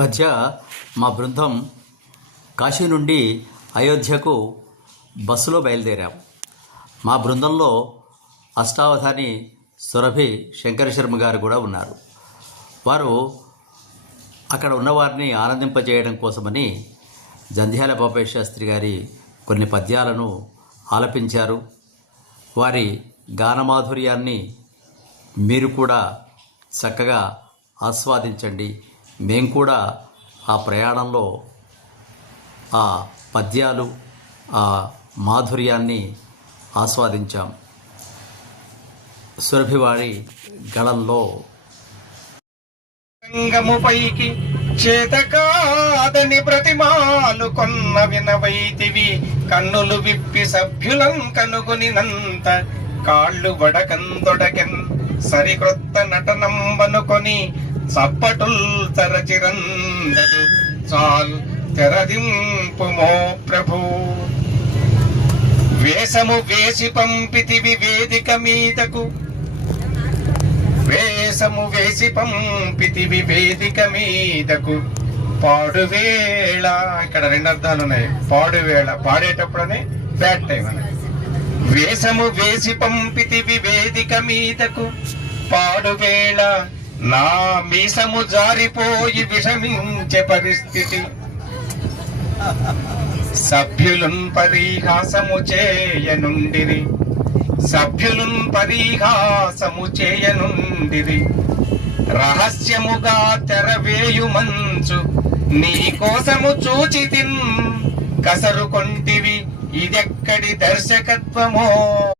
మధ్య మా బృందం కాశీ నుండి అయోధ్యకు బస్సులో బయలుదేరాం. మా బృందంలో అష్టావధాని సురభి శంకర శర్మ గారు కూడా ఉన్నారు. వారు అక్కడ ఉన్నవారిని ఆనందింపజేయడం కోసమని జంధ్యాల బాబాయ్ శాస్త్రి గారి కొన్ని పద్యాలను ఆలపించారు. వారి గానమాధుర్యాన్ని మీరు కూడా చక్కగా ఆస్వాదించండి. మేము కూడా ఆ ప్రయాణంలో ఆ పద్యాలు ఆ మాధుర్యాన్ని ఆస్వాదించాం. సురభివాడి గళంలో. రంగముపైకి చేతకాదని ప్రతిమాలు కొన్న వినవైతివి. కన్నులు విప్పి సభ్యులం కనుగొనినంత కాళ్ళు వడకందొడకెన్ సరికొత్త నటనంబనుకొని చప్పటుల్ తరచిరందరు చాలు తెరదింపుమో ప్రభు. వేషము వేసి పంపితివి వేదిక మీదకు. వేషము వేసి పంపితివి వేదిక మీదకు. పాడువేళ ఇక్కడ రెండు అర్థాలు ఉన్నాయి. పాడువేళ పాడేటప్పుడనే బ్యాడ్ టైం అని వేషము వేసి పంపితివి వేదిక మీదకు. పాడువేళ నా మీసము జారిపోయి విషమించే పరిస్థితి. సభ్యులున్ పరిహాసము చేయనుండిరి. సభ్యులున్ పరిహాసము చేయనుండిరి. రహస్యముగా తెరవేయు మంచు నీ కోసము చూచి కసరు కొంటివి ఇదెక్కడి దర్శకత్వమో?